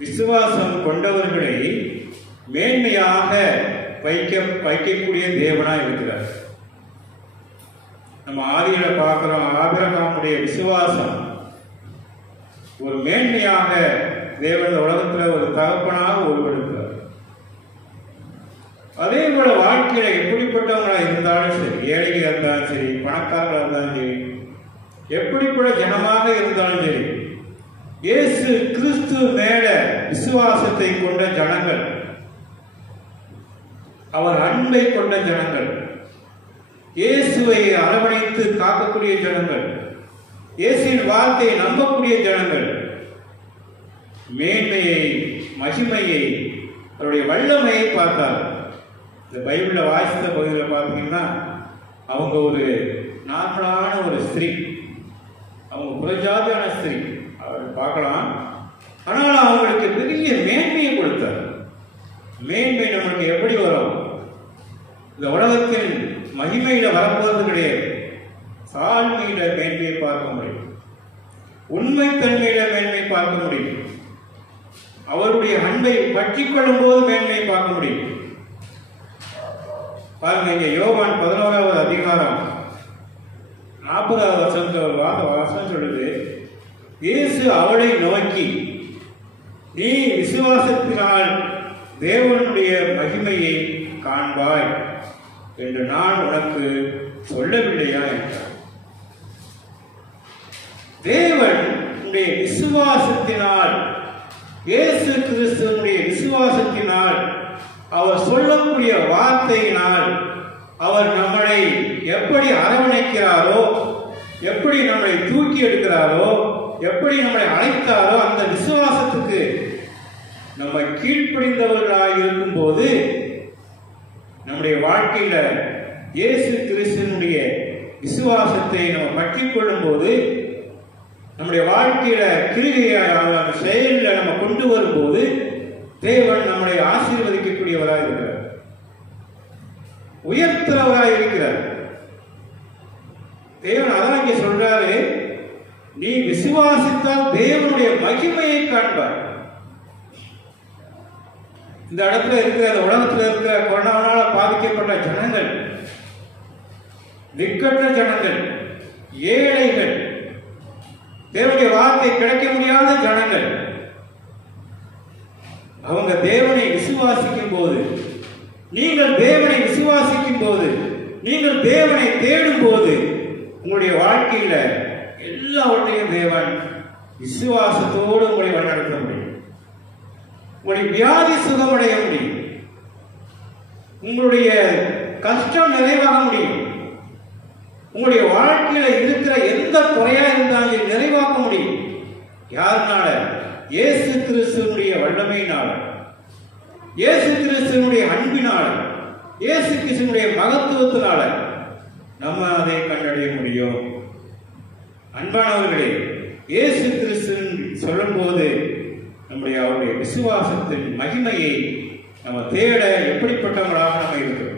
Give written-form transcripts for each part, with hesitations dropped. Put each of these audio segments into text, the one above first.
விசுவாசம் கொண்டவர்களை மேன்மையாக வைக்கக்கூடிய தேவனாய் இருக்கிறார். நம்ம ஆதியில பார்க்கிறோம், ஆபிரகாமுடைய விசுவாசம் ஒரு மேன்மையாக தேவன் உலகத்தில் ஒரு தகப்பனாக உருவெடுக்கிறார். அதே போல வாழ்க்கையில எப்படிப்பட்டவங்களா இருந்தாலும் சரி, ஏழைகள் இருந்தாலும் சரி, பணக்காரர்களாக இருந்தாலும் சரி, எப்படிப்பட்ட ஜனமாக இருந்தாலும் சரி, இயேசு கிறிஸ்து மேல விசுவாசத்தை கொண்ட ஜனங்கள், அவர் அன்பை கொண்ட ஜனங்கள், இயேசுவை அரவணைத்து காக்கக்கூடிய ஜனங்கள், இயேசுவின் வார்த்தையை நம்பக்கூடிய ஜனங்கள், மேன்மையை, மகிமையை, அவருடைய வல்லமையை பார்த்தார். இந்த பைபிள்ல வாசித்த பகுதியில் பார்த்தீங்கன்னா, அவங்க ஒரு நார்மலான ஒரு ஸ்திரீ, அவங்க புறஜாதியான ஸ்திரீ அவர் பார்க்கலாம். ஆனால் அவங்களுக்கு பெரிய மேன்மையை கொடுத்தார். மேன்மை நம்மளுக்கு எப்படி வரும்? இந்த உலகத்தின் மகிமையில வரப்போறது கிடையாது. தாழ்மையில மேன்மையை பார்க்க முடியும், உண்மைத்தன்மையில மேன்மை பார்க்க முடியும், அவருடைய அன்பை பற்றி கொள்ளும் போது மேன்மையை பார்க்க முடியும். பாருங்க, இங்க யோவான் 11வது அதிகாரம் 40வது வசனம் சொல்லுது, இயேசு அவளை நோக்கி, நீ விசுவாசத்தினால் தேவனுடைய மகிமையை காண்பாய் என்று நான் உனக்கு சொல்லவில்லையா என்றார். தேவன் விசுவாசத்தினால், இயேசு கிறிஸ்துவனுடைய விசுவாசத்தினால், அவர் சொல்லக்கூடிய வார்த்தையினால் அவர் நம்மளை எப்படி அரவணைக்கிறாரோ, எப்படி நம்மளை தூக்கி எடுக்கிறாரோ, எப்படி நம்மளை அழைத்தாரோ, அந்த விசுவாசத்துக்கு நம்ம கீழ்ப்படிந்தவர்களாக இருக்கும் போது நம்முடைய வாழ்க்கையில இயேசு கிறிஸ்துவனுடைய விசுவாசத்தை நம்ம பற்றி கொள்ளும் போது, நம்முடைய வாழ்க்கையில கிரிகையான செயலில் நம்ம கொண்டு வரும்போது தேவன் நம்மளை ஆசீர்வதிக்கக்கூடியவராக இருக்கிறார், உயர்த்துறவராக இருக்கிறார். தேவன் அதான் இங்க சொல்றாரு, நீ விசுவாசித்தால் தேவனுடைய மகிமையை காண்பார். இந்த இடத்துல இருக்கிற, இந்த உலகத்தில் இருக்கிற கொரோனாவால பாதிக்கப்பட்ட ஜனங்கள், திக்கற்ற ஜனங்கள், ஏழைகள், தேவனுடைய வார்த்தை கிடைக்க முடியாத ஜனங்கள், அவங்க தேவனை விசுவாசிக்கும் போது, நீங்கள் தேவனை விசுவாசிக்கும் போது, நீங்கள் தேவனை தேடும் போது, உங்களுடைய வாழ்க்கையில எல்லாவற்றையும் தேவன் விசுவாசத்தோடு உங்களை வழிநடத்த முடியும். உங்களுடைய வியாதி சுகமடைய முடியும், உங்களுடைய கஷ்டம் நிறைவாக முடியும், உங்களுடைய வாழ்க்கையில இருக்கிற எந்த குறையா இருந்தாலும் நிறைவாக்க முடியும். யாருனால? இயேசு கிறிஸ்துவனுடைய வல்லமையினால, இயேசு கிறிஸ்துவனுடைய அன்பினால, இயேசு கிறிஸ்துவனுடைய மகத்துவத்தினால நம்ம அதை கண்டடைய முடியும். அன்பானவர்களே, இயேசு கிறிஸ்து சொல்லும் போது நம்முடைய அவருடைய விசுவாசத்தின் மகிமையை நம்ம தேட எப்படிப்பட்டவர்களாக நம்ம இருக்கிறோம்.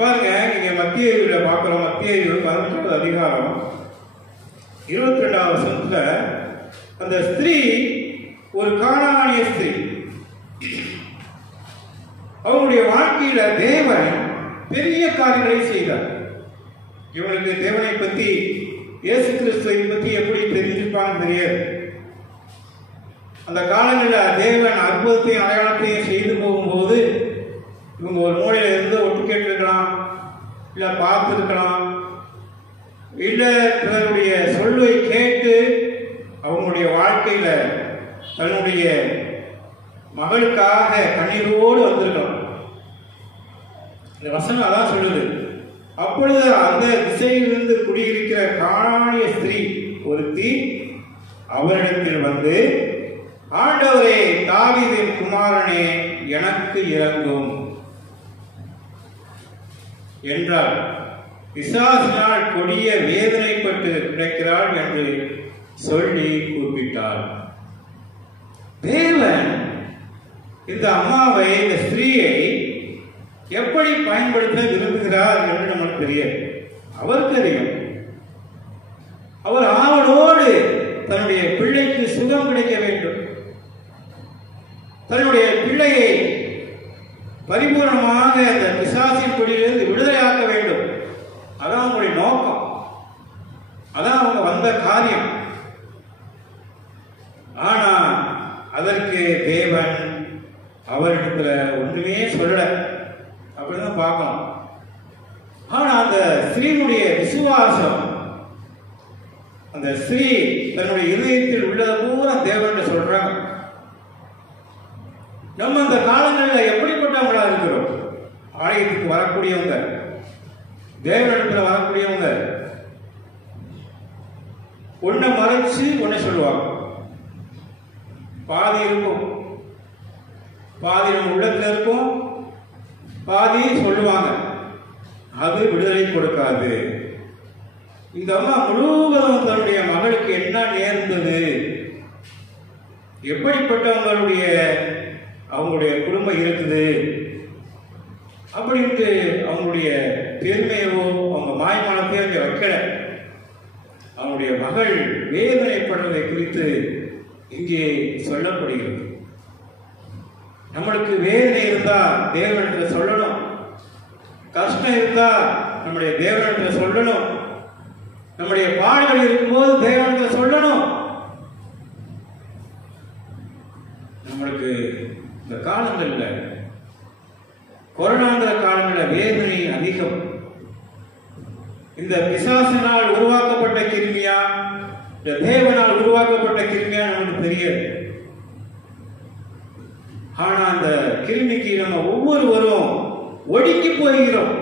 பாருங்க, நீங்க மத்திய பார்க்கிறோம், மத்திய 11வது அதிகாரம் 22வது வசனத்துல அந்த ஸ்திரீ ஒரு கானானிய ஸ்திரீ, அவருடைய வாழ்க்கையில தேவன் பெரிய காரியங்களை செய்தார். இவனுக்கு தேவனை பத்தி, இயேசு கிறிஸ்துவை பத்தி எப்படி தெரிஞ்சிருப்பான்னு தெரியாது. அந்த காலங்களில் தேவன் அற்புதத்தையும் அடையாளத்தையும் செய்து போகும்போது இவங்க ஒரு மூலையில இருந்து ஒட்டு கேட்டிருக்கலாம், இல்ல பார்த்துருக்கலாம், இல்ல பிறருடைய சொல்லை கேட்டு அவங்களுடைய வாழ்க்கையில தன்னுடைய மகளுக்காக கண்ணீரோடு வந்திருக்கலாம். இந்த வசனம் அதான் சொல்லுது. அப்பொழுது அந்த திசையிலிருந்து குடியிருக்கிற கானானிய ஸ்திரீ ஒருத்தி அவரிடத்தில் வந்து, ஆண்டவரே, தாவீதின் குமாரனே, எனக்கு இரங்கும் என்றார். பிசாசினால் கொடிய வேதனைப்பட்டு கிடைக்கிறாள் என்று சொல்லி கூப்பிட்டார். தேவன் இந்த அம்மாவை, இந்த ஸ்திரீயை எப்படி பயன்படுத்த விரும்புகிறார் என்று நமக்கு தெரியாது. அவர் தெரியும். அவர் ஆவலோடு தன்னுடைய பிள்ளைக்கு சுகம் கிடைக்க வேண்டும், தன்னுடைய பிள்ளையை பரிபூர்ணமாக இந்த பிசாசின் பிடியிலிருந்து விடுதலையாக்க வேண்டும். அதான் அவங்களுடைய நோக்கம், அதான் அவங்க வந்த காரியம். ஆனா அதற்கு தேவன் அவரிடத்துல ஒன்றுமே சொல்லல, அப்படிதான் பார்க்கணும். ஆனா அந்த ஸ்திரீனுடைய விசுவாசம், அந்த ஸ்திரீ தன்னுடைய இதயத்தில் உள்ளதை பூரா தேவன் சொல்றாங்க. நம்ம அந்த காலங்களில் எப்படிப்பட்டவங்களா இருக்கிறோம்? ஆலயத்துக்கு வரக்கூடியவங்க, தேவனிடத்துல வரக்கூடியவங்க ஒன்ன மறைச்சு ஒன்ன சொல்லுவாங்க. பாதி இருக்கும், பாதி நம்ம உள்ளத்துல இருக்கும், பாதி சொல்லுவாங்க. அது விடுதலை கொடுக்காது. இந்த அம்மா முழுவதும் தன்னுடைய மகளுக்கு என்ன நேர்ந்தது, எப்படிப்பட்டவங்களுடைய அவங்களுடைய குடும்பம் இருக்குது அப்படின்ட்டு அவங்களுடைய பெருமையவோ அவங்க மாய்மானத்தையோ அங்கே வைக்கல. அவனுடைய மகள் வேதனைப்படுவதை குறித்து இங்கே சொல்லப்படுகிறது. நம்மளுக்கு வேதனை இருந்தா தேவனிடத்தில் சொல்லணும், கஷ்டம் இருந்தா நம்முடைய தேவனிடத்தில் சொல்லணும், நம்முடைய பாடுகள் இருக்கும்போது தேவனிடத்தில் சொல்லணும். நம்மளுக்கு இந்த காலங்களில், கொரோனாங்கிற காலங்களில் வேதனை அதிகம். இந்த பிசாசினால் உருவாக்கப்பட்ட கிருமியா, இந்த தேவனால் உருவாக்கப்பட்ட கிருமியா நமக்கு தெரியாது. ஆனா அந்த கிருமிக்கு நம்ம ஒவ்வொருவரும் ஒடுக்கி போகிறோம்.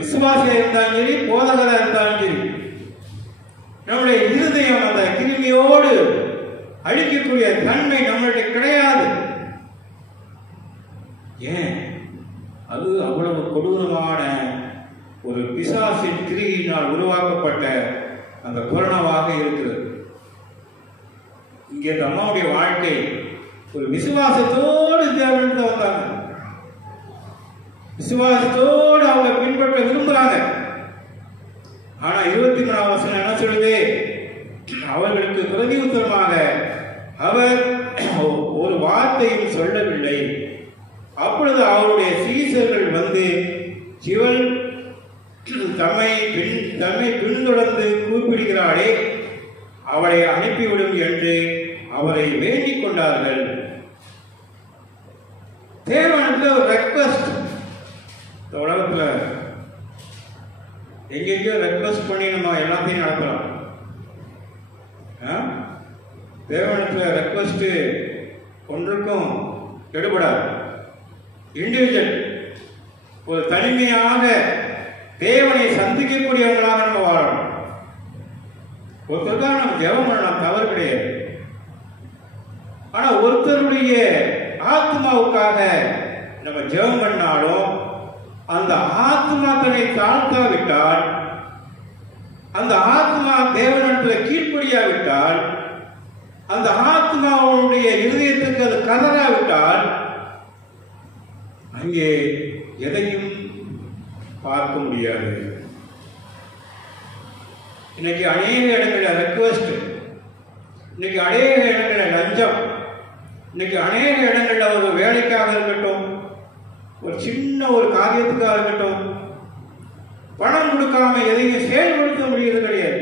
விசுவாசியா இருந்தாலும் சரி, போதகரா இருந்தாலும் சரி, நம்முடைய இருதயம் அந்த கிருமியோடு அழிக்கக்கூடிய தன்மை நம்மளுடைய கிடையாது. ஏன்? அது அவ்வளவு கொடூரமான ஒரு பிசாசின் கிரியினால் உருவாக்கப்பட்ட அந்த கொரோனாவாக இருக்கிறது. இங்கே அந்த அம்மாவுடைய வாழ்க்கை ஒரு விசுவாசத்தோடு தேவனிடத்தில் வந்தாங்க, விசுவாசத்தோடு அவங்க பின்பற்ற விரும்புறாங்க. ஆனா 23ஆம் வசனம் என்ன சொல்லுது? அவர்களுக்கு பிரதி உத்தரமாக அவர் ஒரு வார்த்தையும் சொல்லவில்லை. அப்பொழுது அவருடைய சீசர்கள் வந்து, இவள் தம்மை பின்தொடர்ந்து கூப்பிடுகிறாளே, அவளை அனுப்பிவிடும் என்று அவரை வேண்டிக் கொண்டார்கள். தேவனிடத்தில் ஒரு ரெக்வஸ்ட். இந்த உலகத்துல எங்கெங்கயோ ரெக்வஸ்ட் பண்ணி நம்ம எல்லாத்தையும் நடத்தலாம். தேவனிடத்துல ரெக்வஸ்ட் ஒன்றுக்கும் எடுபடாது. இண்டிவிஜுவல் ஒரு தனிமையாக தேவனை சந்திக்கக்கூடியவர்களாக நம்ம வாழணும். ஒருத்தருக்காக நம்ம ஜெபம் பண்ணலாம், தவறு கிடையாது. ஆனா ஒருத்தருடைய ஆத்மாவுக்காக நம்ம ஜெபம் பண்ணாலும் அந்த ஆத்மா தன்னை தாழ்த்தாவிட்டால், அந்த ஆத்மா தேவனிடத்தில் கீழ்ப்படியாவிட்டால், அந்த ஆத்மாவுடைய இருதயத்துக்கு அது கதறாவிட்டால் அங்கே எதையும் பார்க்க முடியாது. இன்னைக்கு அநேக இடங்களில் ரெக்வஸ்ட், இன்னைக்கு அநேக இடங்களில் லஞ்சம், இன்னைக்கு அநேக இடங்களில் ஒரு வேலைக்காக இருக்கட்டும், ஒரு சின்ன ஒரு காரியத்துக்காக இருக்கட்டும், பணம் கொடுக்காம எதையும் செயல்படுத்த முடியாது கிடையாது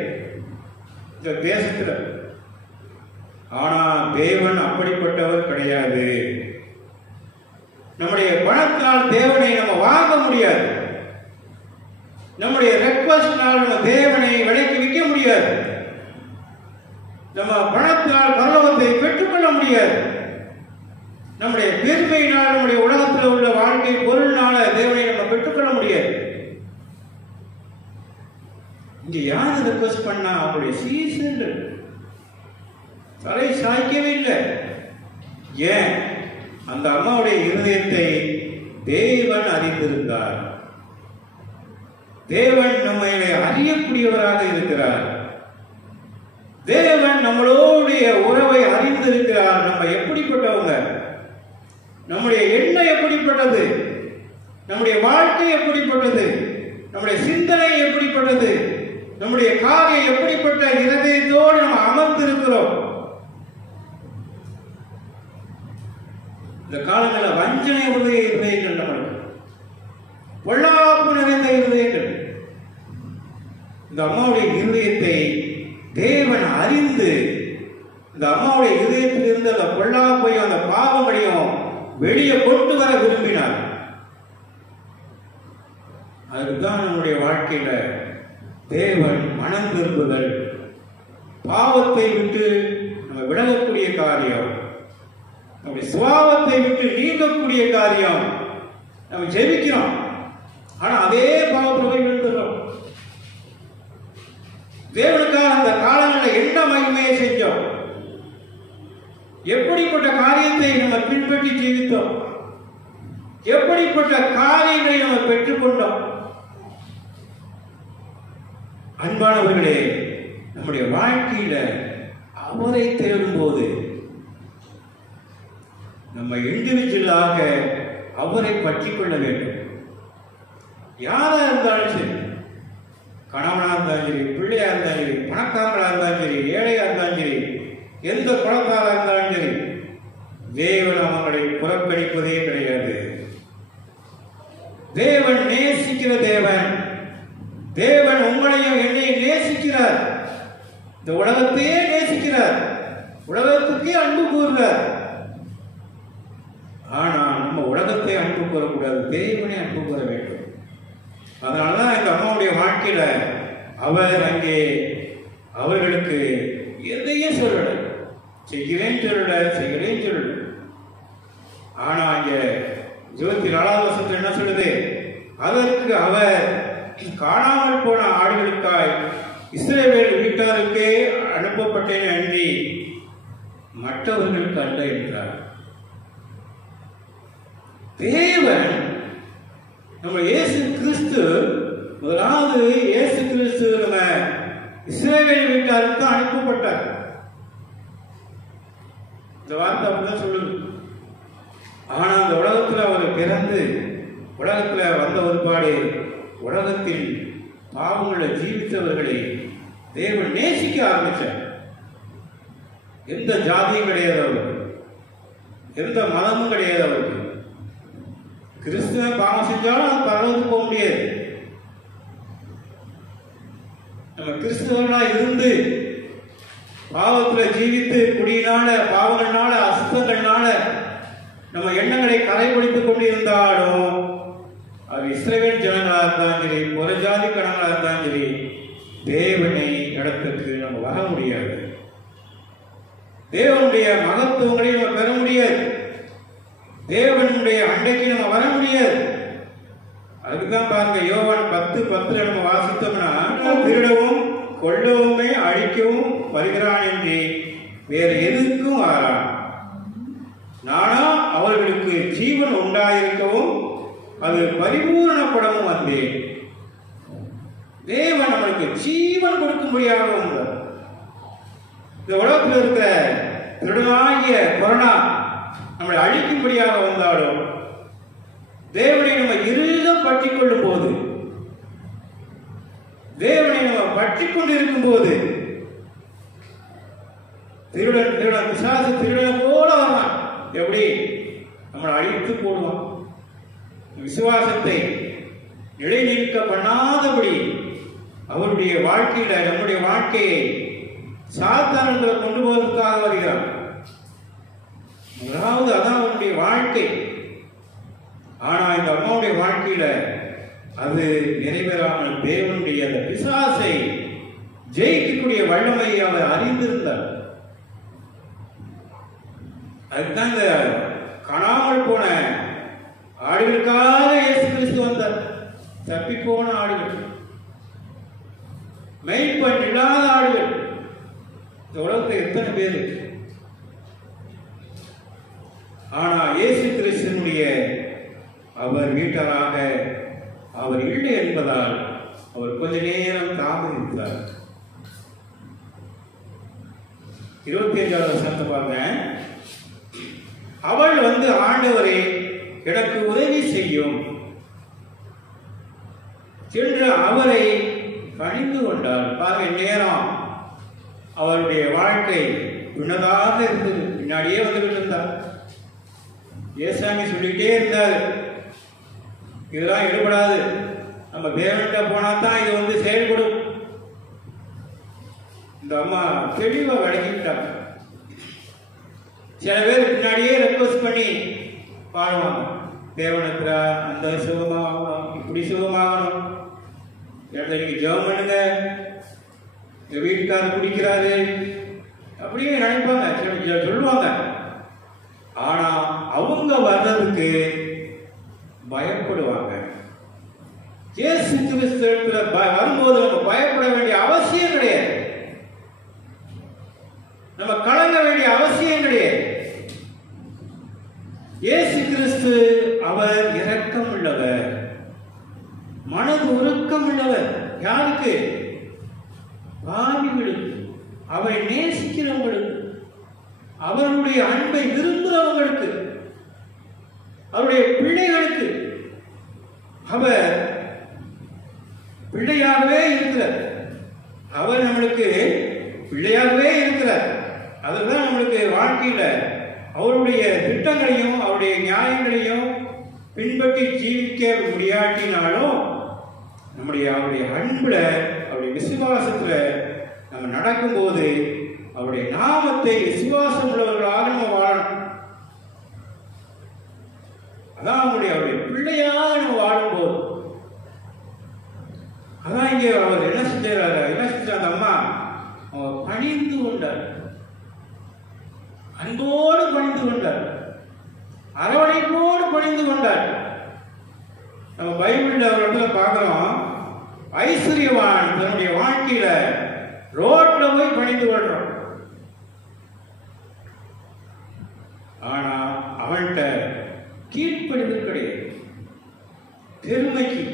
இந்த தேசத்துல. ஆனா தேவன் அப்படிப்பட்டவர் கிடையாது. நம்முடைய பணத்தினால் தேவனை நம்ம வாங்க முடியாது. நம்முடைய ரெக்வஸ்ட்னால் நம்ம தேவனை விலைக்கு விற்க முடியாது. நம்ம பணத்தினால் பரலோகத்தை பெற்றுக்கொள்ள முடியாது. நம்முடைய பெருமையினால், நம்முடைய உலகத்தில் உள்ள வாழ்க்கை பொருள்னால தேவனை நம்ம பெற்றுக்கொள்ள முடியாது. இங்க யார் ரெக்வஸ்ட் பண்ணா? அவங்களுடைய சீசர்கள் தலை சாய்க்கவே இல்லை. ஏன்? அந்த அம்மாவுடைய இருதயத்தை தேவன் அறிந்திருந்தார். தேவன் நம்மை அறியக்கூடியவராக இருக்கிறார். தேவன் நம்மளுடைய உறவை அறிந்திருக்கிறார். நம்ம எப்படிப்பட்டவங்க, நம்முடைய எண்ணம் எப்படிப்பட்டது, நம்முடைய வாழ்க்கை எப்படிப்பட்டது, நம்முடைய சிந்தனை எப்படிப்பட்டது, நம்முடைய காரியம் எப்படிப்பட்ட இருதயத்தோடு நம்ம அமர்ந்திருக்கிறோம். இந்த காலங்களில் வஞ்சனை உடைய இருதயங்கள், நம்மளுக்கு பொல்லாப்பு நிறைந்த இருதயங்கள். இந்த அம்மாவுடைய இருதயத்தை தேவன் அறிந்து இந்த அம்மாவுடைய இருதயத்தில் இருந்து அந்த பொல்லாப்பையும் அந்த பாவங்களையும் வெளியே கொண்டு வர விரும்பினார். அதுதான் நம்முடைய வாழ்க்கையில தேவன் மனம் திரும்புதல், பாவத்தை விட்டு நம்ம விலகக்கூடிய காரியம், நம்முடைய சுபாவத்தை விட்டு நீங்கக்கூடிய காரியம். நம்ம ஜெபிக்கிறோம், ஆனா அதே பாவத்தில் போய் விழுந்துடுறோம். தேவனுக்காக அந்த காலங்களில் என்ன மகிமையை செஞ்சோம், எப்படிப்பட்ட காரியத்தை நம்ம பின்பற்றி ஜீவித்தோம், எப்படிப்பட்ட காரியங்களை நம்ம பெற்றுக்கொண்டோம். அன்பானவர்களே, நம்முடைய வாழ்க்கையில அவரை தேடும் போது நம்ம இண்டிவிஜுவலாக அவரை பற்றி கொள்ள வேண்டும். யாரா இருந்தாலும் சரி, கணவனா இருந்தாலும் சரி, பிள்ளையா இருந்தாலும் சரி, பணக்காரங்களா இருந்தாலும் சரி, ஏழையா இருந்தாலும் சரி, எந்த குழந்தையா இருந்தாலும் சரி, தேவன் அவங்களை புறக்கணிப்பதே கிடையாது. தேவன் நேசிக்கிற தேவன். தேவன் உங்களையும் என்னையும் நேசிக்கிறார். இந்த உலகத்தையே நேசிக்கிறார், உலகத்துக்கே அன்பு கூறுகிறார். ஆனா நம்ம உலகத்தை அன்பு கூறக்கூடாது, தேவனை அன்பு கூற வேண்டும். அதனாலதான் எங்க அம்மாவுடைய வாழ்க்கையில அவர் அங்கே அவர்களுக்கு எதையும் சொல்லல, செய்கிறேன்னு சொல்லல, செய்கிறேன்னு சொல்லல. ஆனா இங்க 24வது வருஷத்துல என்ன சொல்லுது, அதற்கு அவர் காணாமல் போன ஆடுகளுக்காய் இஸ்ரவேல் வீட்டாருக்கே அனுப்பப்பட்டேன் அன்றி மற்றவர்களுக்கு அல்ல என்றார். தேவன் நம்ம இயேசு கிறிஸ்து, முதலாவது இயேசு கிறிஸ்து நம்ம இஸ்ரவேல் வீட்டாருக்கு அனுப்பப்பட்டார். இந்த வார்த்தை அப்படிதான் சொல்லுது. ஆனா அந்த உலகத்துல அவர் பிறந்து உலகத்துல வந்த ஒருபாடு உலகத்தில் பாவங்களை ஜீவித்தவர்களை தேவன் நேசிக்க ஆரம்பிச்சார். எந்த ஜாதியும் கிடையாது அவருக்கு, எந்த மதமும் கிடையாது அவருக்கு. கிறிஸ்துவ பாவம் செஞ்சாலும் அது பரவலுக்கு போக முடியாது. நம்ம கிறிஸ்துவர்களா இருந்து பாவத்துல ஜீவித்து குடியினால, பாவங்கள்னால, அசுத்தங்கள்னால நம்ம எண்ணங்களை கரைபிடித்துக் கொண்டிருந்தாலும் அது இஸ்ரவேல் ஜனங்களா இருந்தாலும் சரி, புறஜாதி கணங்களா இருந்தாலும் சரி, தேவனை இடத்துக்கு நம்ம வர முடியாது. தேவனுடைய மகத்துவங்களை நம்ம பெற முடியாது. தேவனுடைய அண்டைக்கு நம்ம வர முடியாது. அதுக்குதான் பாருங்க, யோவான் 10:10 நம்ம வாசித்தோம்னா, திருடவும் கொல்லவுமே அழிக்கவும் வருகிறான் என்று வேறு எதுக்கும் வாரான், நானா அவர்களுக்கு ஜீவன் உண்டாயிருக்கவும் அது பரிபூரணப்படவும் வந்தேன். தேவன் நம்மளுக்கு ஜீவன் கொடுக்கும்படியாக வந்தார். இந்த உலகத்தில் இருக்கிற திருடனாகிய கொரோனா நம்மளை அழிக்கும்படியாக வந்தாலும் தேவனை நம்ம இறுக பற்றிக் கொள்ளும் போது, தேவனை நம்ம பற்றிக் கொண்டு இருக்கும் போது, திருடன் பிசாசு திருடனை போல வரலாம். எப்படி நம்மளை அழித்து போடுவான். விசுவாசத்தை நிலைநிற்க பண்ணாதபடி அவருடைய வாழ்க்கையில நம்முடைய வாழ்க்கையை சாத்தானங்களை கொண்டு போவதற்காக வருகிறார். அதாவது அதான் அவருடைய வாழ்க்கை. ஆனா இந்த அம்மாவுடைய வாழ்க்கையில அது நிறைவேறாமல் தேவனுடைய அந்த பிசாசை ஜெயிக்கக்கூடிய வல்லமையை அவர் அறிந்திருந்தார். அதுதான் இந்த காணாமல் போன ஆடுகளுக்காக இயேசு கிறிஸ்து வந்தார். தப்பி போன ஆடுகள், மெய்ப்பன் இல்லாத ஆடுகள். இந்த உலகத்தில் எத்தனை பேர்? ஆனா இயேசு கிறிஸ்துனுடைய அவர் வீட்டாராக அவர் இல்லை என்பதால் அவர் கொஞ்ச நேரம் தாமதித்தார். 25வது வசனத்தை பாருங்க. அவள் வந்து, ஆண்டவரே எனக்கு உதவி செய்யும் சென்று அவரை பணிந்து கொண்டார். பாருங்க, நேரம் அவருடைய வாழ்க்கை உன்னதாக இருந்தது. பின்னாடியே வந்துகிட்டு இருந்தார். ஏசாமி சொல்லிட்டே இருந்தார், இதெல்லாம் ஈடுபடாது, நம்ம தேவன்கிட்ட போனா தான் இது வந்து செயல்படும். இந்த அம்மா தெளிவா விளங்கிட்டாங்க. சில பேர் பின்னாடியே ரெக்வஸ்ட் பண்ணி பாடுவாங்க, தேவனத்துல அந்த சுகமாகணும், இப்படி சுகமாகணும், நீங்க ஜெபம் பண்ணுங்க, எங்க வீட்டுக்காரர் குடிக்கிறாரு அப்படியே நினைப்பாங்க, சொல்லுவாங்க. ஆனா அவங்க வர்றதுக்கு பயப்படுவாங்க. இயேசு கிறிஸ்துவிடத்துல வரும்போது நம்ம பயப்பட வேண்டிய அவசியம் கிடையாது, நம்ம கலங்க வேண்டிய அவசியம் கிடையாது. இயேசு கிறிஸ்து அவர் இரக்கம் உள்ளவர், மனது உருக்கம் உள்ளவர். யாருக்கு? பாவிகளுக்கு, அவரை நேசிக்கிறவங்களுக்கு, அவருடைய அன்பை விரும்புகிறவங்களுக்கு, அவருடைய பிள்ளைகளுக்கு. அவர் பிள்ளையாகவே இருக்கிறார். அவர் நம்மளுக்கு பிள்ளையாகவே இருக்கிறார். அதுதான் நம்மளுக்கு வாழ்க்கையில அவருடைய திட்டங்களையும் அவருடைய நியாயங்களையும் பின்பற்றி ஜீவிக்க முடியாட்டினாலும் அவருடைய அன்புல, அவருடைய விசுவாசத்துல நம்ம நடக்கும்போது அவருடைய நாமத்தை விசுவாசம் உள்ளவர்களாக நம்ம வாழணும். அதான் அவருடைய பிள்ளையாக நம்ம வாழும்போது, அதான் இங்கே அவர் என்ன செஞ்சாரு, அந்த அம்மா அவர் பணிந்து கொண்டார், அன்போடு பணிந்து கொண்டார், அரவணைப்போடு பணிந்து கொண்டார். நம்ம பைபிள்ல ஒரு இடத்துல பார்க்கிறோம், ஐஸ்வர்யவான் தன்னுடைய வாழ்க்கையில ரோட்ல போய் பணிந்து கொள்றான். ஆனா அவன்கிட்ட கீழ்ப்படிதல் கிடையாது. பெருமைக்கு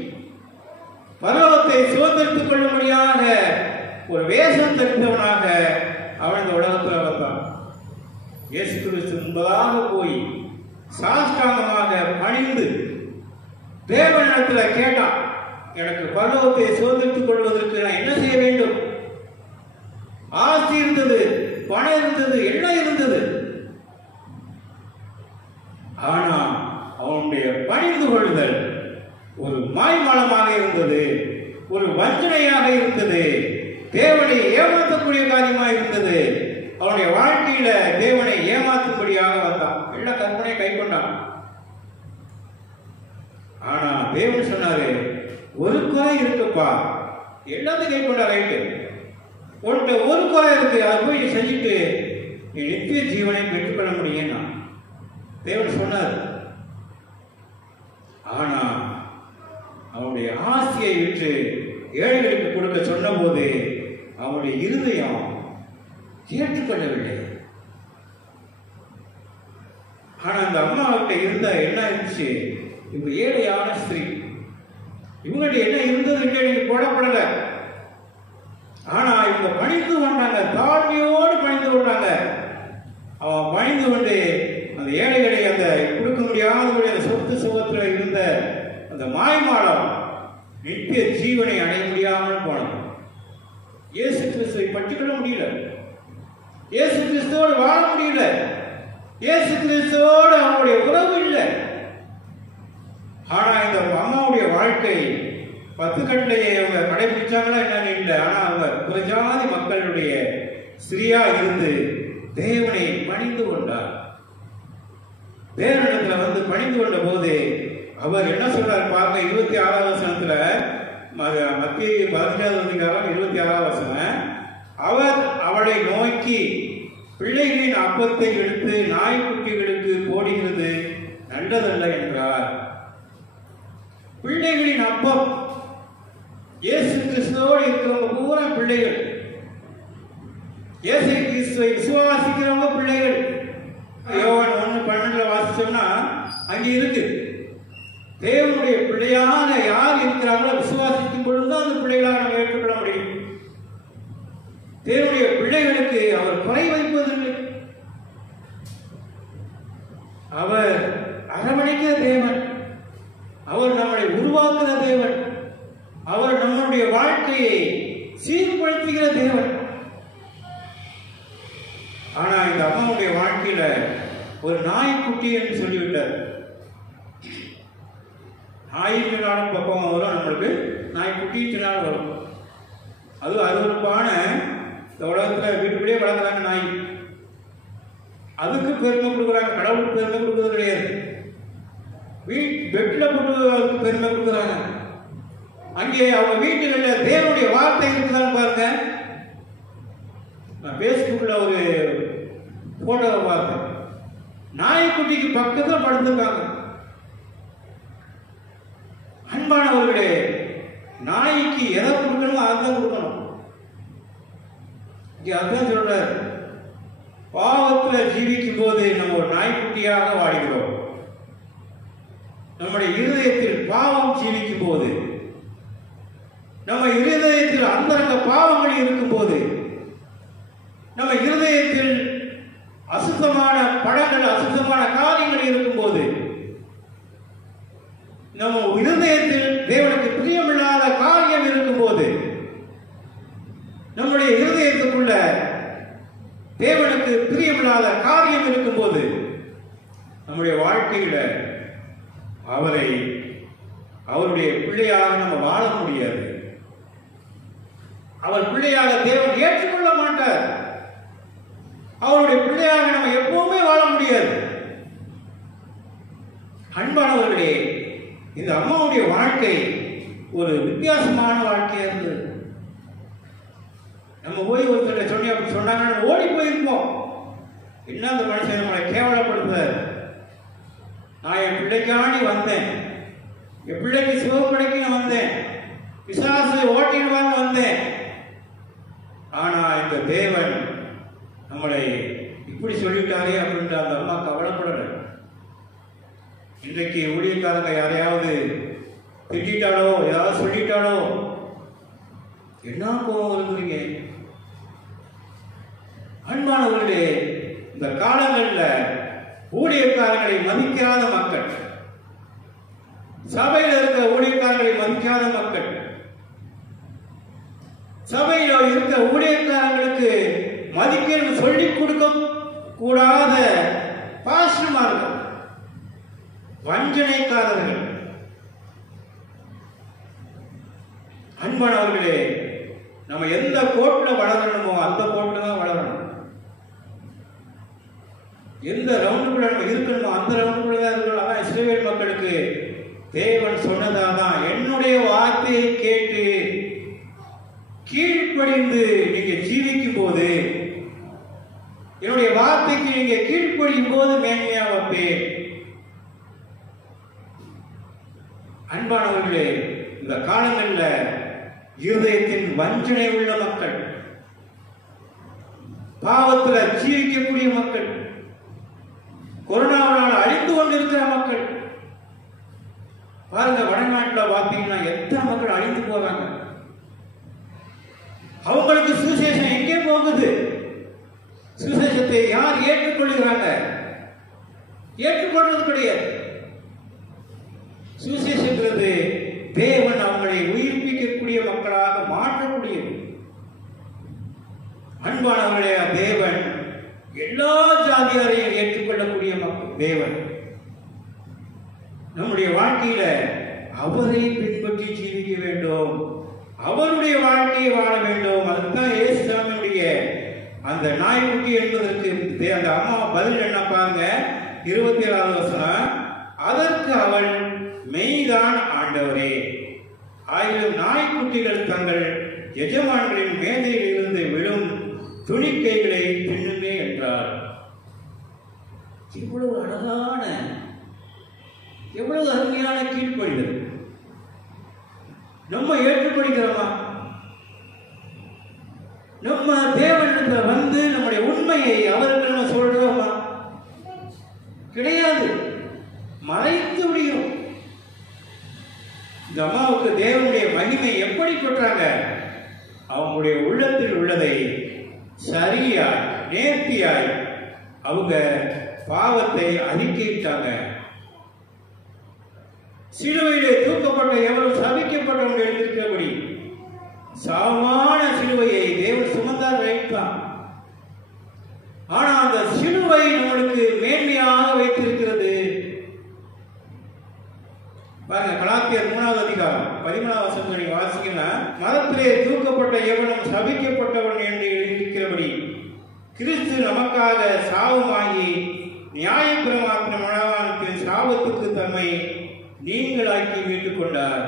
பரலோகத்தை சுதந்திரித்துக் கொள்ளும்படியாக ஒரு வேஷம் தெரிந்தவனாக அவன் இந்த உலகத்தில் வந்தான். இயேசு கிறிஸ்து முன்பதாக போய் சாஷ்டாங்கமாக பணிந்து தேவனிடத்தில் கேட்டான், எனக்கு பரலோகத்தை சுதந்திரித்துக் கொள்வதற்கு நான் என்ன செய்ய வேண்டும்? ஆஸ்தி இருந்தது, பணம் இருந்தது, எல்லாம் இருந்தது. ஆனா அவனுடைய பணிந்து கொள்ளுதல் ஒரு மாய்மாலமாக இருந்தது, ஒரு வஞ்சனையாக இருந்தது, தேவனை ஏமாற்றக்கூடிய காரியமாக இருந்தது. அவனுடைய வாழ்க்கையில தேவனை ஏமாற்றும்படியாக வந்தான், எல்லா கற்பனையை கை கொண்டான். ஆனா தேவன் சொன்னாரு, ஒரு குறை இருக்குப்பா, எல்லாத்தையும் கை கொண்டா ரைட்டு, உன்கிட்ட ஒரு குறை இருக்கு, அதை போய் நீ செஞ்சுட்டு நீ நித்திய ஜீவனை பெற்றுக்கொள்ள முடியும்னா தேவன் சொன்னார். ஆனா அவனுடைய ஆசையை விட்டு ஏழைகளுக்கு கொடுக்க சொன்ன போது அவனுடைய இருதயம் ஏற்றுக்கொள்ளவில்லை. ஆனா அந்த அம்மாவிட்ட இருந்த என்ன இருந்துச்சு, இவங்க ஏழையான ஸ்திரீ, இவங்கள்ட்ட என்ன இருந்தது நீங்க போடப்படல. ஆனா இவங்க பணிந்து கொண்டாங்க, தாழ்மையோடு பணிந்து கொண்டாங்க. அவன் பணிந்து கொண்டு அந்த ஏழைகளை அந்த கொடுக்க முடியாத சொத்து சுகத்தில் இருந்த அந்த மாய்மாலம் நித்திய ஜீவனை அடைய முடியாமல் போனது. இயேசு கிறிஸ்துவை பற்றிக்கொள்ள முடியல, இயேசு கிறிஸ்துவோடு வாழ முடியல, இயேசு கிறிஸ்துவோடு அவனுடைய உறவு இல்லை. ஆனா இந்த அம்மாவுடைய வாழ்க்கை 10 கட்டளையை அவங்க கடைபிடிச்சாங்களா என்னன்னு இல்லை. ஆனா அவங்க புறஜாதி மக்களுடைய ஸ்திரீயா இருந்து தேவனை பணிந்து கொண்டார். தேவனிடத்துல வந்து பணிந்து கொண்ட போது அவர் என்ன சொல்றார் பாருங்க, 26வது வசனத்துல, மத்திய 15வது அதிகாரம் 26வது வசனம், அவர் அவளை நோக்கி, பிள்ளைகளின் அப்பத்தை எடுத்து நாய்க்குட்டிகளுக்கு போடுகிறது நல்லதல்ல என்றார். பிள்ளைகளின் அப்பம், இயேசு கிறிஸ்துவோடு இருக்கிறவங்க பூரா பிள்ளைகள், இயேசு கிறிஸ்துவை விசுவாசிக்கிறவங்க பிள்ளைகள். யோவான் 1:12 வாசிச்சோம்னா அங்கே இருக்கு, தேவனுடைய பிள்ளையான யார் இருக்கிறாங்களோ விசுவாசிக்கும் பொழுதுதான் அந்த பிள்ளைகளாக நம்ம ஏற்றுக்கொள்ள முடியும். தேவனுடைய பிள்ளைகளுக்கு அவர் குறை வைப்பதில்லை. அவர் அரவணைக்கிற தேவன், அவர் நம்மளை உருவாக்குற தேவன், அவர் நம்முடைய வாழ்க்கையை ஆனா இந்த அம்மாவுடைய வாழ்க்கையில ஒரு நாய்க்குட்டி என்று சொல்லிவிட்டார். நாய்க்குனாலும் பக்கம் வரும், நம்மளுக்கு நாய்க்குட்டினாலும் வரும். அது அருவருப்பான இந்த உலகத்தில் வீட்டுக்குள்ளேயே வளர்க்குறாங்க நாய். அதுக்கு பெருமை கொடுக்குறாங்க, கடவுளுக்கு பெருமை கொடுக்குறது கிடையாது. பெட்டில் போட்டு அதுக்கு பெருமை கொடுக்குறாங்க. அங்கே அவங்க வீட்டில் தேவனுடைய வார்த்தை இருக்குதான்னு பாருங்க. நான் பேஸ்புக்ல ஒரு போட்டோவை பார்த்தேன். நாய்க்குட்டிக்கு பக்கத்தில் படுத்திருக்காங்க. அன்பானவர்களே, நாய்க்கு எதை கொடுக்கணுமோ அதான் கொடுக்கணும். அதான் சொல்ற, பாவத்தில் ஜீவிக்கும் போது நம்ம ஒரு நாய்க்குட்டியாக வாழ்கிறோம். நம்முடைய இருதயத்தில் பாவம் ஜீவிக்கும் போது, நம்ம இருதயத்தில் அந்தரங்க பாவங்கள் இருக்கும் போது, நம்ம இருதயத்தில் அசுத்தமான படங்கள், அசுத்தமான காரியங்கள் இருக்கும் போது, நம்ம இருதயத்தில் தேவனுக்கு பிரியமில்லாத காரியம் இருக்கும் போது, நம்முடைய இருதயத்துக்குள்ள தேவனுக்கு பிரியமில்லாத காரியம் இருக்கும் போது, நம்முடைய வாழ்க்கையில அவருடைய பிள்ளையாக நம்ம வாழ முடியாது. அவர் பிள்ளையாக தேவன் ஏற்றுக்கொள்ள மாட்டார். அவருடைய பிள்ளையாக நம்ம எப்பவுமே வாழ முடியாது. அன்பானவர்களே, இந்த அம்மாவுடைய வாழ்க்கை ஒரு வித்தியாசமான வாழ்க்கையா இருந்தது. நம்ம போய் ஒருத்தர் சொன்னாங்க, ஓடி போயிருப்போம். என்ன அந்த மனுஷன் நம்மளை கேவலப்படுத்துறாரு. நான் என் பிள்ளைக்காண்டி வந்தேன், என் பிள்ளைக்கு சிவப்படைக்கு நான் வந்தேன், பிசாசு ஓட்டிடுவான்னு வந்தேன். ஆனா இந்த தேவன் நம்மளை இப்படி சொல்லிட்டாரே அப்படின்ற அந்த அம்மா கவலைப்படல. இன்றைக்கு ஊழியக்காரங்க யாரையாவது திட்டாலோ ஏதாவது சொல்லிட்டாலோ என்ன கோபம் இருக்குறீங்க? அன்பானவர்களே, இந்த காலங்களில் ஊழியக்காரர்களை மதிக்காத மக்கள், சபையில் இருக்கிற ஊழியக்காரர்களை மதிக்காத மக்கள், சபையில் இருக்கிற ஊழியக்காரர்களுக்கு மதிக்கணும் சொல்லிக் கொடுக்க கூடாத பாஸ்டர்மார்கள், வஞ்சனைக்காரர்கள். அன்பானவர்களே, நம்ம எந்த கோட்டில் வளரணுமோ அந்த கோட்டில் தான் வளரணும். எந்த ரவுண்டுக்குள்ள நம்ம இருக்கணுமோ அந்த ரவுண்டுக்குள்ள தான் இருக்கணும். அதான் இஸ்ரவேல் மக்களுக்கு தேவன் சொன்னதாதான், என்னுடைய வார்த்தையை கேட்டு கீழ்ப்படிந்து நீங்க ஜீவிக்கும் போது, என்னுடைய வார்த்தைக்கு நீங்க கீழ்ப்படியும் போது மேன்மையா வைப்பேன். அன்பானவர்களே, இந்த காலங்களில் இருதயத்தின் வஞ்சனை உள்ள மக்கள், பாவத்தில் ஜீவிக்கக்கூடிய மக்கள், கொரோனாவால் அழிந்து கொண்டிருக்கிற மக்கள் பாருங்க. வடநாட்டில் பார்த்தீங்கன்னா எத்தனை மக்கள் அழிந்து போறாங்க. அவங்களுக்கு சுவிசேஷம் எங்கே போகுது? சுவிசேஷத்தை யார் ஏற்றுக்கொள்கிறாங்க? ஏற்றுக்கொள்வது கிடையாது. சுவிசேஷங்கிறது தேவன் அவங்களை உயிர்ப்பிக்கக்கூடிய மக்களாக மாற்றக்கூடியது. அன்பானவர்களே, தேவன் எல்லா ஜாதியாரையும் ஏற்றுக்கொள்ளக்கூடிய தேவன். நம்முடைய வாழ்க்கையில அவரை பின்பற்றி ஜீவிக்க வேண்டும், அவருடைய வாழ்க்கையை வாழ வேண்டும். அதுதான் இயேசுடைய அந்த நாய்க்குட்டி என்பதற்கு அந்த அம்மா பதில் என்ன பாருங்க, 27வது வசனம். அதற்கு அவள், மெய்தான் ஆண்டவரே, ஆயினும் நாய்க்குட்டிகள் தங்கள் எஜமான்களின் மேதையில் இருந்து விழும் துணிக்கைகளை தின்னுமே என்றார். இவ்வளவு அழகான, எவ்வளவு அருமையான கீழ்ப்படிதல். நம்ம ஏற்றுக்கொள்கிறோமா? நம்ம தேவனிடத்தில் வந்து நம்முடைய உண்மையை அவருக்கு நம்ம சொல்றோமா? கிடையாது, மறைத்து விடுகிறோம். இந்த அம்மாவுக்கு தேவனுடைய மகிமை எப்படி பெற்றாங்க? அவங்களுடைய உள்ளத்தில் உள்ளதை சரியாய் நேர்த்தியாய் அவங்க பாவத்தை அறிக்கையிட்டாங்க. சிலுவையிலே தூக்கப்பட்ட எவரும் சபிக்கப்பட்டவங்க எழுந்திருக்கிறபடி சாவான சிலுவையை தேவன் சுமந்தார் வைத்தான். ஆனா சிலுவை நம்மளுக்கு மேன்மையாக வைத்திருக்கிறது. பாருங்க, கலாத்தியர் 3வது அதிகாரம் 13வது வசனத்தை நீங்க வாசிக்கணும்னா, மரத்திலே தூக்கப்பட்ட எவனும் சபிக்கப்பட்டவன் என்று எழுதியிருக்கிறபடி கிறிஸ்து நமக்காக சாவுமாகி நியாயப்பிரமாணத்தின் சாபத்துக்கு தம்மை நீங்களாக்கி மீட்டுக் கொண்டார்.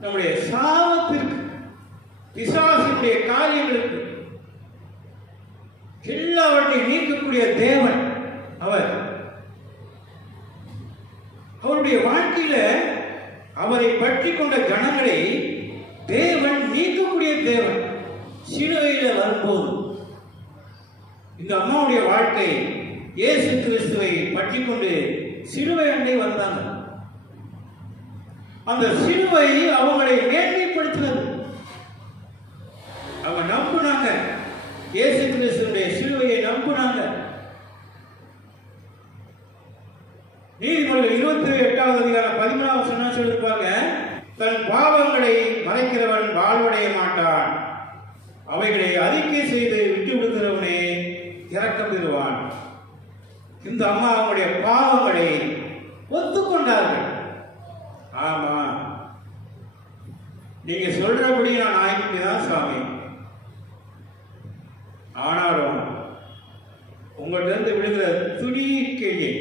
நம்முடைய சாபத்திற்கு, பிசாசினுடைய காரியங்களுக்கு எல்லாவற்றையும் நீக்கக்கூடிய தேவன் அவர். அவருடைய வாழ்க்கையில அவரை பற்றி கொண்ட ஜனங்களை தேவன் நீக்கக்கூடிய தேவன். சிலுவையில வரும்போது இந்த அம்மாவுடைய வாழ்க்கை இயேசு கிறிஸ்துவை பற்றி கொண்டு சிலுவை அண்டை வந்தாங்க. அந்த சிலுவை அவங்களை மேன்மைப்படுத்தினது. அவங்க நம்பினாங்க, இயேசு கிறிஸ்துடைய சிலுவையை நம்பினாங்க. நீதிமொழிகள் 28வது அதிகாரம் 13வது வசனம் சொல்லிருப்பாங்க, தன் பாவங்களை மறைக்கிறவன் வாழ்வடைய மாட்டான், அவைகளை அறிக்கை செய்து விட்டு விடுகிறவனே இறக்கம் பெறுவான். இந்த அம்மா அவங்களுடைய பாவங்களை ஒத்துக்கொண்டார்கள். ஆமா, நீங்க சொல்றபடி நான் ஆகிட்டுதான் சாமி, ஆனாலும் உங்கள்ட்ட இருந்து விடுகிற துணிக்கையை,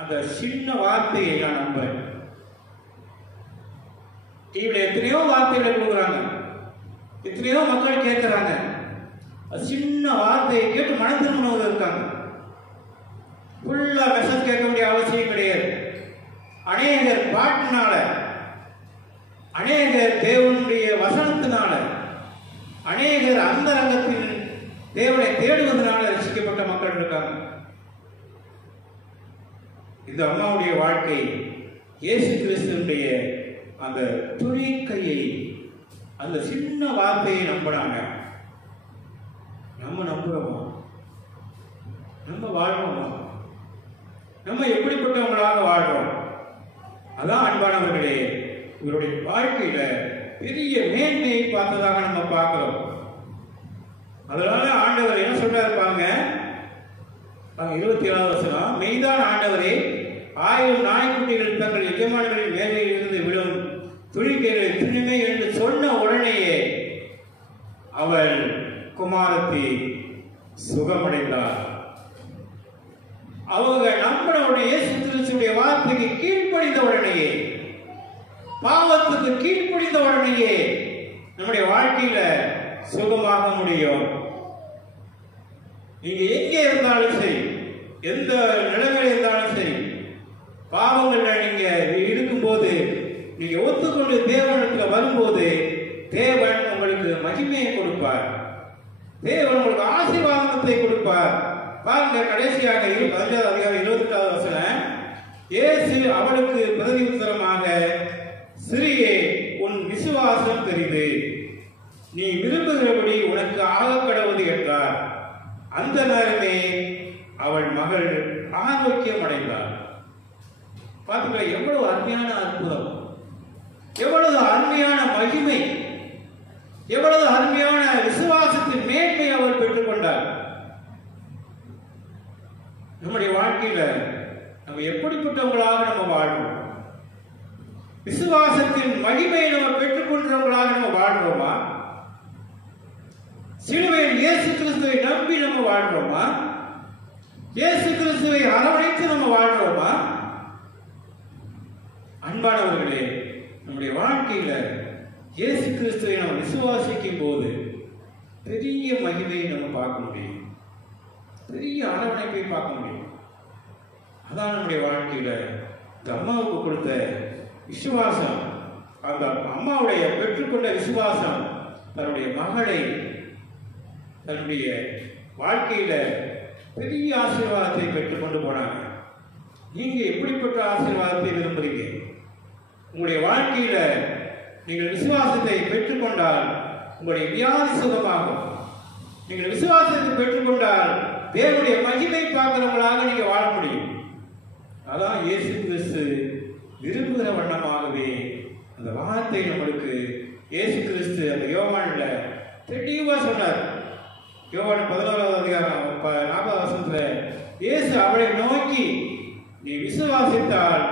அந்த சின்ன வார்த்தையை நான் நம்புறேன். டிவில எத்தனையோ வார்த்தைகளை கொடுக்குறாங்க, எத்தனையோ மக்கள் கேட்கிறாங்க. சின்ன வார்த்தையை கேட்டு மன திருமணம் இருக்காங்க. ஃபுல்லா மெசேஜ் கேட்க வேண்டிய அவசியம் கிடையாது. அநேகர் பாட்டினால, அநேகர் தேவனுடைய வசனத்தினால, அநேகர் அந்த ரங்கத்தில் தேவனை தேடுவதனால ரசிக்கப்பட்ட மக்கள் இருக்காங்க. இந்த அம்மாவுடைய வாழ்க்கை இயேசு கிறிஸ்துடைய அந்த துணிக்கையை, அந்த சின்ன வார்த்தையை நம்பினாங்க. நம்ம நம்புறோமா? நம்ம வாழ்றோமா? நம்ம எப்படிப்பட்டவங்களாக வாழ்றோம்? அதான் அன்பானவர்களே, இவருடைய வாழ்க்கையில பெரிய மேன்மையை பார்த்ததாக நம்ம பார்க்கிறோம். அதனால ஆண்டவர் என்ன சொல்றாரு பாருங்க, 27வது வசனம், மெய்தான் ஆண்டவரே, 1000 நாய்க்குட்டிகள் தங்கள் எஜமான்களின் வேலையில் இருந்து விடும் துணிக்கைகளை தின்னுமே என்று சொன்ன உடனேயே அவள் குமாரத்தி சுகமடைந்தார். அவங்க நம்மளுடைய இயேசு கிறிஸ்துவின் வார்த்தைக்கு கீழ்ப்படிந்த உடனேயே, பாவத்துக்கு கீழ்ப்படிந்த உடனேயே நம்முடைய வாழ்க்கையில சுகமாக முடியும். நீங்க எங்கே இருந்தாலும் சரி, எந்த நிலைமையில் இருந்தாலும் சரி, பாவங்கள்ல நீங்க இருக்கும்போது, நீங்க ஒத்துக்கொண்டு தேவனிடத்துல வரும்போது, தேவன் உங்களுக்கு மகிமையை கொடுப்பார், தேவன் உங்களுக்கு ஆசீர்வாதத்தை கொடுப்பார். பாருங்க, கடைசியாக 15வது அதிகாரம் 28வது வசனம், இயேசு அவளுக்கு பிரதியுத்தரமாக, சிறியே, உன் விசுவாசம் பெரிது, நீ விரும்புகிறபடி உனக்கு ஆகக்கடவுது என்றார். அந்த நேரமே அவள் மகள் ஆரோக்கியம் அடைந்தார். பாத்தீங்களா, எவ்வளவு அருமையான அற்புதம், எவ்வளவு அருமையான மகிமை, எவ்வளவு அருமையான விசுவாசத்தின் மேன்மை அவர் பெற்றுக் கொண்டார். நம்முடைய வாழ்க்கையில நம்ம எப்படிப்பட்டவங்களாக நம்ம வாழ்வோம்? விசுவாசத்தின் மகிமையை நம்ம பெற்றுக்கொண்டவங்களாக நம்ம வாழ்றோமா? சிலுவையில் இயேசு கிறிஸ்துவை நம்பி நம்ம வாழ்றோமா? இயேசு கிறிஸ்துவை அரவணைத்து நம்ம வாழ்றோமா? அன்பானவர்களே, நம்முடைய வாழ்க்கையில இயேசு கிறிஸ்துவை நம்ம விசுவாசிக்கும் போது பெரிய மகிமையை நம்ம பார்க்க முடியும், பெரிய அரவணைப்பை பார்க்க முடியும். அதான் நம்முடைய வாழ்க்கையில இந்த அம்மாவுக்கு கொடுத்த விசுவாசம், அந்த அம்மாவுடைய பெற்றுக்கொண்ட விசுவாசம் தன்னுடைய மகளை தன்னுடைய வாழ்க்கையில பெரிய ஆசீர்வாதத்தை பெற்றுக்கொண்டு போனாங்க. நீங்க எப்படிப்பட்ட ஆசீர்வாதத்தை விரும்புறீங்க? உங்களுடைய வாழ்க்கையில நீங்கள் விசுவாசத்தை பெற்றுக்கொண்டால் உங்களுடைய வியாதி சுகமாகும். நீங்கள் விசுவாசத்தை பெற்றுக்கொண்டால் தேவனுடைய மகிமை பார்க்கிறவங்களாக நீங்க வாழ முடியும். அதான் இயேசு கிறிஸ்து விரும்புகிற வண்ணமாகவே அந்த வார்த்தை நம்மளுக்கு இயேசு கிறிஸ்து அந்த யோவான்ல தெளிவா சொன்னார். யோவான் 11வது அதிகாரம் இயேசு அவளை நோக்கி, நீ விசுவாசித்தால்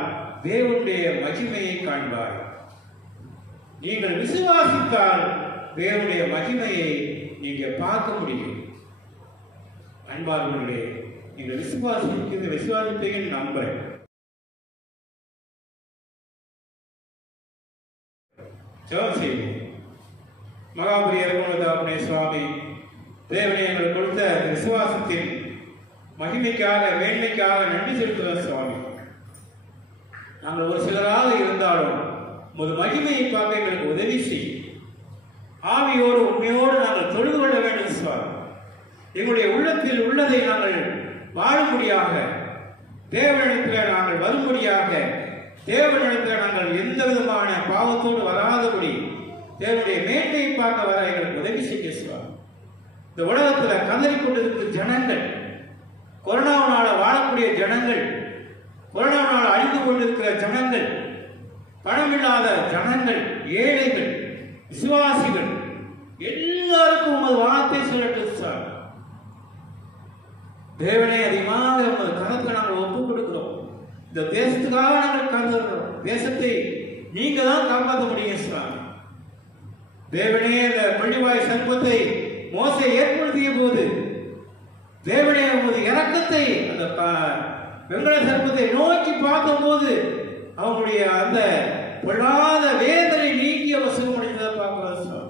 தேவனுடைய மகிமையை காண்பாய். நீங்கள் விசுவாசித்தால் தேவனுடைய மகிமையை நீங்க பார்க்க முடியும். அன்பார்களே, நீங்கள் விசுவாசிப்பீங்கன்னு நம்புறேன். ஜெபம் செய்வோம். மகாபுரிய இறங்குவதாப்பனே சுவாமி, தேவனை எங்களுக்கு கொடுத்த விசுவாசத்தின் மகிமைக்காக மேன்மைக்காக நன்றி செலுத்துவோம் சுவாமி. நாங்கள் ஒரு சிலராக இருந்தாலும் ஒரு மகிமையை பார்க்க எங்களுக்கு உதவி செய்யும். ஆவியோடு உண்மையோடு நாங்கள் தொழுது கொள்ள வேண்டும் சுவாமி. எங்களுடைய உள்ளத்தில் உள்ளதை நாங்கள் வாழும்படியாக, தேவனிடத்தில் நாங்கள் வரும்படியாக, தேவனிடத்தில் நாங்கள் எந்த விதமான பாவத்தோடு வராதபடி தேவனுடைய மேன்மையை பார்க்க வர எங்களுக்கு உதவி செய்ய சுவாமி. இந்த உலகத்தில் கதறி கொண்டிருக்கிற ஜனங்கள், கொரோனாவினால வாழக்கூடிய ஜனங்கள், கொரோனாவினால் அழிந்து கொண்டிருக்கிற ஜனங்கள், பணமில்லாத ஜனங்கள், ஏழைகள், விசுவாசிகள் எல்லாருக்கும் உமது வார்த்தை சொல்லட்டும் சார். தேவனே, அதிகமாக உமது கரத்தில் நாங்கள் ஒப்புக் கொடுக்கிறோம். இந்த தேசத்துக்காக நாங்கள் கருதுகிறோம். தேசத்தை நீங்க தான் காப்பாற்ற முடியும் சார். தேவனே, இந்த பள்ளிவாய் சர்ப்பத்தை மோசே ஏற்படுத்திய போது தேவனே உமது இரக்கத்தை அந்த வெங்கட சர்ப்பத்தை நோக்கி பார்த்த போது அவங்களுடைய அந்த பொல்லாத வேதனை நீக்கி அவர் சுகமடைந்ததை பார்க்கிறோம் சார்.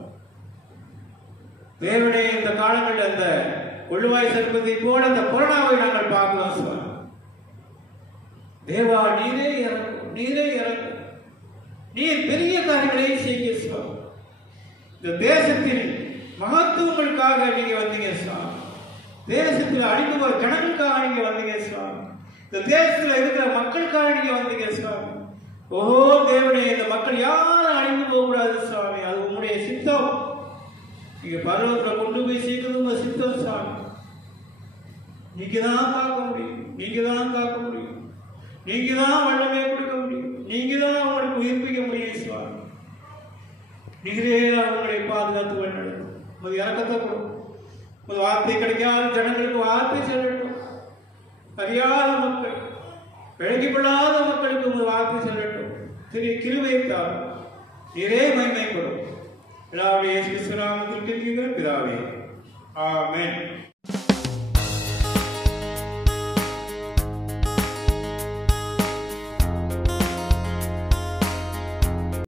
தேவனே, இந்த காலங்களில் அந்த கொள்ளுவாய் சர்ப்பத்தை போல அந்த கொரோனாவை நாங்கள் பார்க்கிறோம் சார். தேவா, நீரே இறக்கும், நீரே இறக்கும். நீர் பெரிய காரியங்களை செய்ய சார். இந்த தேசத்தின் மகத்துவங்களுக்காக நீங்க வந்தீங்க சார். தேசத்தில் அழிந்து போற ஜனங்களுக்காக நீங்க வந்தீங்க சார். இந்த தேசத்தில் இருக்கிற மக்களுக்காக நீங்க வந்தீங்க சார். ஓஹோ தேவனே, இந்த மக்கள் யாரும் அழிந்து போகக்கூடாது சாமி. அது உங்களுடைய சித்தம். நீங்க பருவத்தில் கொண்டு போய் சேர்க்கிறது சித்தம் சாமி. நீங்க தான் பார்க்க முடியும், நீங்க தான் பார்க்க முடியும், நீங்க தான் வல்லமை கொடுக்க முடியும், நீங்க தான் அவங்களுக்கு உயிர்ப்பிக்க முடியும் சுவாமி. நீங்களே அவங்களை பாதுகாத்து வேண்டும். உங்கள் இறக்கத்தை கொடுக்கும். உங்கள் வார்த்தை கிடைக்காத ஜனங்களுக்கு வார்த்தை சொல்லட்டும். அறியாத மக்கள், விளங்கிப்படாத மக்களுக்கு உங்கள் வார்த்தை சொல்லட்டும். கிருபைத்தால் நீரே மகிமைப்படும். பிதாவே, இயேசு கிறிஸ்து நாமத்தில் பிதாவே, ஆமென்.